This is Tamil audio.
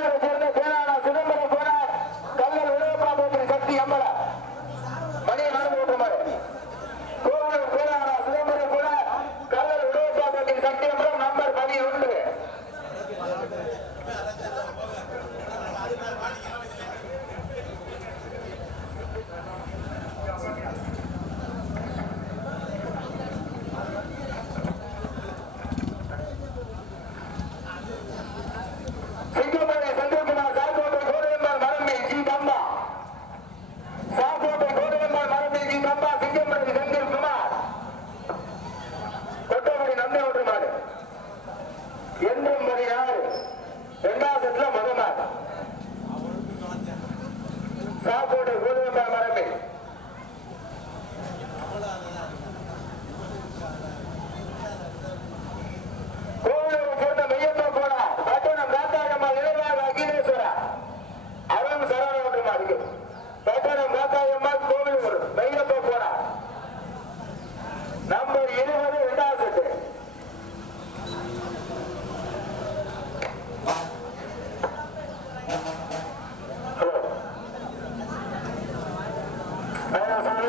Thank you. என்றும் மணி இரண்டாவது செட்ல முதல் நாள் சாக்கோட்டை